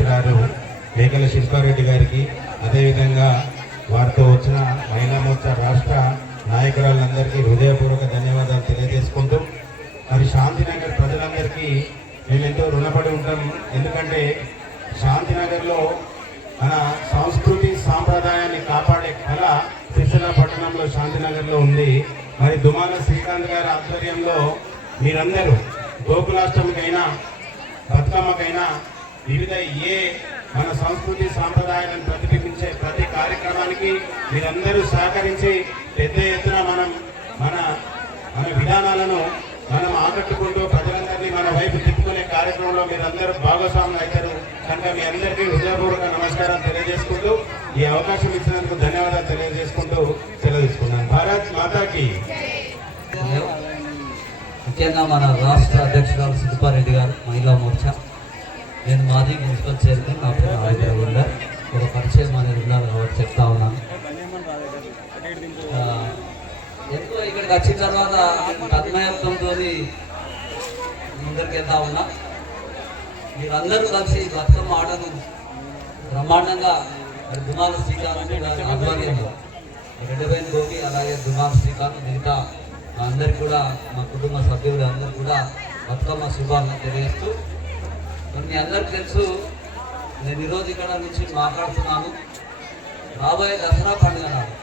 అధ్యక్షురాలు మేకల శిల్పారెడ్డి గారికి, అదేవిధంగా వారితో వచ్చిన మహిళా మోర్చా రాష్ట్ర నాయకురాలందరికీ హృదయపూర్వక ధన్యవాదాలు తెలియజేసుకుంటూ, మరి శాంతినగర్ ప్రజలందరికీ మేమెంతో రుణపడి ఉంటాం. ఎందుకంటే శాంతినగర్లో మన సంస్కృతి సాంప్రదాయాన్ని కాపాడే కళ సిరిసిల్ల పట్టణంలో శాంతినగర్లో ఉంది. మరి దుమాల శ్రీకాంత్ గారి ఆధ్వర్యంలో మీరందరూ గోకులాష్టమికైనా బతుకమ్మకైనా వివిధ మన సంస్కృతి సాంప్రదాయాలను ప్రతిబింబించే ప్రతి కార్యక్రమానికి మీరందరూ సహకరించి పెద్ద ఎత్తున మన విధానాలను మనం ఆకట్టుకుంటూ ప్రజలందరినీ మన వైపు తిప్పుకునే కార్యక్రమంలో మీరందరూ భాగస్వాములు అవుతారు. కనుక మీ అందరికీ హృదయపూర్వక నమస్కారాలు తెలియజేసుకుంటూ ఈ అవకాశం ఇచ్చినందుకు ధన్యవాదాలు తెలియజేసుకుంటూ సెలవు తీసుకున్నాను. భారత్ మాతాకి. ముఖ్యంగా మన రాష్ట్ర అధ్యక్షురాలు శిల్పారెడ్డి గారు మహిళా మోర్చా, నేను మాది మున్సిపల్ చైర్మన్, నా పేరు ఆవిడ. ఒక పరిచయం అనేది ఉండాలి కాబట్టి చెప్తా ఉన్నాను. ఎందుకో ఇక్కడికి వచ్చిన తర్వాత తన్మయత్వంతో ముందరికి వెళ్తా ఉన్నా. మీరందరూ కలిసి బతుకమ్మ ఆటను బ్రహ్మాండంగా దుమాల శ్రీకాంత్ ఆధ్వర్యంలో రెడ్డిబైన గోపి, అలాగే దుమాల శ్రీకాంత్, మిగతా అందరికి కూడా మా కుటుంబ సభ్యులు అందరూ కూడా బతుకమ్మ శుభాలను తెలియజేస్తూ, మరి మీ అందరికి తెలుసు నేను ఈరోజు ఇక్కడ నుంచి మాట్లాడుతున్నాను. రాబోయే దసరా పండుగ నాడు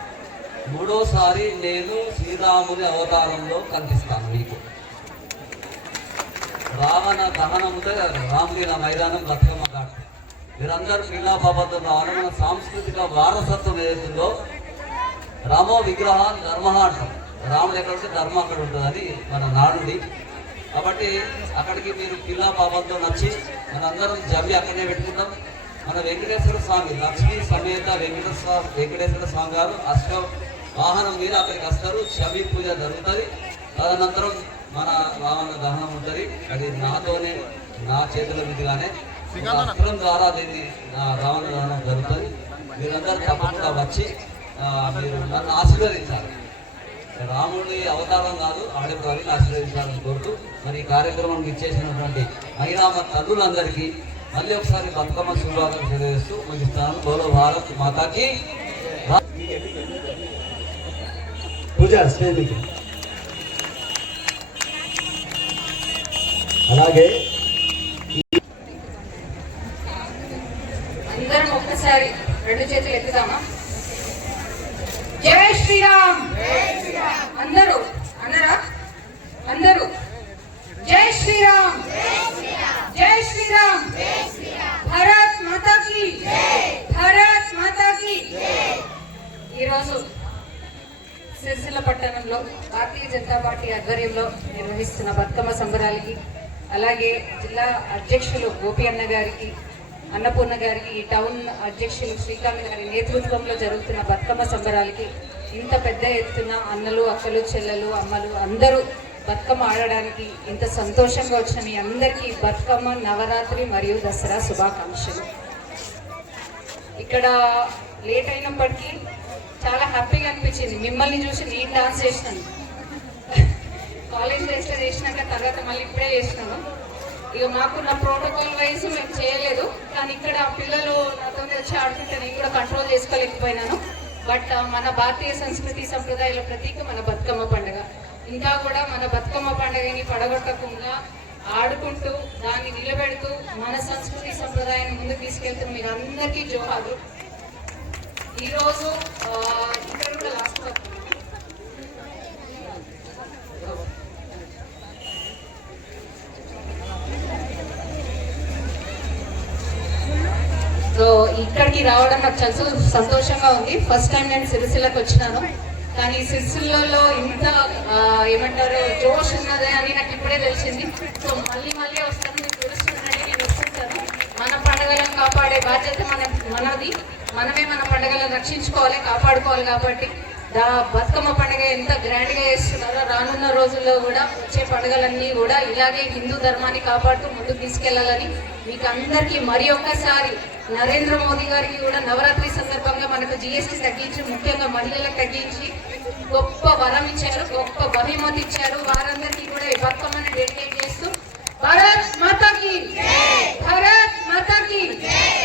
మూడోసారి నేను శ్రీరాముని అవతారంలో కనిపిస్తాను మీకు. రావణ దహనం ఉంటే రామలీల మైదానం బతుకమ్మ ఘాట్, మీరందరూ క్రీడాపాపంతో రావడం మన సాంస్కృతిక వారసత్వం ఏదైతుందో. రామో విగ్రహాన్ని ధర్మ అంటాం, రాముడు ఎక్కడ ఉంటే ధర్మం అక్కడ ఉంటుందని మన నానుడి. కాబట్టి అక్కడికి మీరు పిల్లా పాపంతో నచ్చి మనందరం జమ్మి అక్కడనే పెట్టుకుంటాం. మన వెంకటేశ్వర స్వామి లక్ష్మీ సమేత వెంకటేశ్వర స్వామి గారు అష్ట వాహనం మీద అక్కడికి వస్తారు. షమీ పూజ జరుగుతుంది. తదనంతరం మన రావణ దహనం ఉంటుంది. అది నాతోనే, నా చేతుల మీదుగానే అస్త్రం ద్వారా దీన్ని రావణ దహనం జరుగుతుంది. మీరందరూ తప్పకుండా వచ్చి మీరు నన్ను ఆశీర్వదించాలి. రాముడి అవతారం కాదు, ఆడేవారిని ఆశీర్వదించాలని కోరుతూ, మరి ఈ కార్యక్రమానికి ఇచ్చేసినటువంటి మహిళా తల్లులందరికీ మళ్ళీ ఒకసారి బతుకమ్మ శుభాకాంక్షలు తెలియజేస్తూ ముగిస్తాను. బోలో భారత్ మాతాకి. అలాగే అందరం ఒక్కసారి రెండు చేతులు ఎత్తుదామా? జై శ్రీరామ్. అందరూ అన్నరా? అందరూ జై శ్రీరామ్, జై శ్రీరామ్, భారత్ మాతాకి, భారత్ మాతాకి. ఈరోజు సిరిసిల్ల పట్టణంలో భారతీయ జనతా పార్టీ ఆధ్వర్యంలో నిర్వహిస్తున్న బతుకమ్మ సంబరాలకి, అలాగే జిల్లా అధ్యక్షులు గోపి అన్న గారికి, అన్నపూర్ణ గారికి, ఈ టౌన్ అధ్యక్షులు శ్రీకాంత్ గారి నేతృత్వంలో జరుగుతున్న బతుకమ్మ సంబరాలకి ఇంత పెద్ద ఎత్తున అన్నలు, అక్కలు, చెల్లెలు, అమ్మలు అందరూ బతుకమ్మ ఆడడానికి ఇంత సంతోషంగా వచ్చిన మీ అందరికీ బతుకమ్మ, నవరాత్రి మరియు దసరా శుభాకాంక్షలు. ఇక్కడ లేట్ అయినప్పటికీ చాలా హ్యాపీగా అనిపించింది. మిమ్మల్ని చూసి నేను డాన్స్ చేసినాను. కాలేజ్ డేస్లో చేసినాక తర్వాత మళ్ళీ ఇప్పుడే చేసినాను. ఇక మాకున్న ప్రోటోకాల్ వైజ్ మేము చేయలేదు, కానీ ఇక్కడ పిల్లలు నాతో వచ్చి ఆడుతుంటే నేను కూడా కంట్రోల్ చేసుకోలేకపోయినాను. బట్ మన భారతీయ సంస్కృతి సంప్రదాయాల ప్రతీక మన బతుకమ్మ పండుగ. ఇంకా కూడా మన బతుకమ్మ పండుగని పడగొట్టకుండా ఆడుకుంటూ దాన్ని నిలబెడుతూ మన సంస్కృతి సంప్రదాయాన్ని ముందుకు తీసుకెళ్తూ మీరు అందరికీ జోహారు. ఈరోజు ఇక్కడ కూడా లాస్ట్ సో ఇక్కడికి రావడం నాకు చాలా సంతోషంగా ఉంది. ఫస్ట్ టైం నేను సిరిసిల్లకు వచ్చినాను, కానీ సిరిసిల్లలో ఇంత ఏమంటారు జోష్ ఉన్నదే అని నాకు ఇప్పుడే తెలిసింది. సో మళ్ళీ మళ్ళీ వస్తాను, మీకు తెలుస్తుందండి, నేను వస్తుంటాను. మన పండుగలను కాపాడే బాధ్యత మనది. మనమే మన పండుగలను రక్షించుకోవాలి, కాపాడుకోవాలి. కాబట్టి బతుకమ్మ పండుగ ఎంత గ్రాండ్గా చేస్తున్నారో రానున్న రోజుల్లో కూడా వచ్చే పండుగలన్నీ కూడా ఇలాగే హిందూ ధర్మాన్ని కాపాడుతూ ముందుకు తీసుకెళ్లాలని మీకు అందరికీ మరి ఒక్కసారి నరేంద్ర మోదీ గారికి కూడా నవరాత్రి సందర్భంగా మనకు జిఎస్టీ తగ్గించి, ముఖ్యంగా మహిళలకు తగ్గించి గొప్ప వరం ఇచ్చారు, గొప్ప బహుమతి ఇచ్చారు. వారందరికీ కూడా ఈ బతుకమ్మని డెడికేట్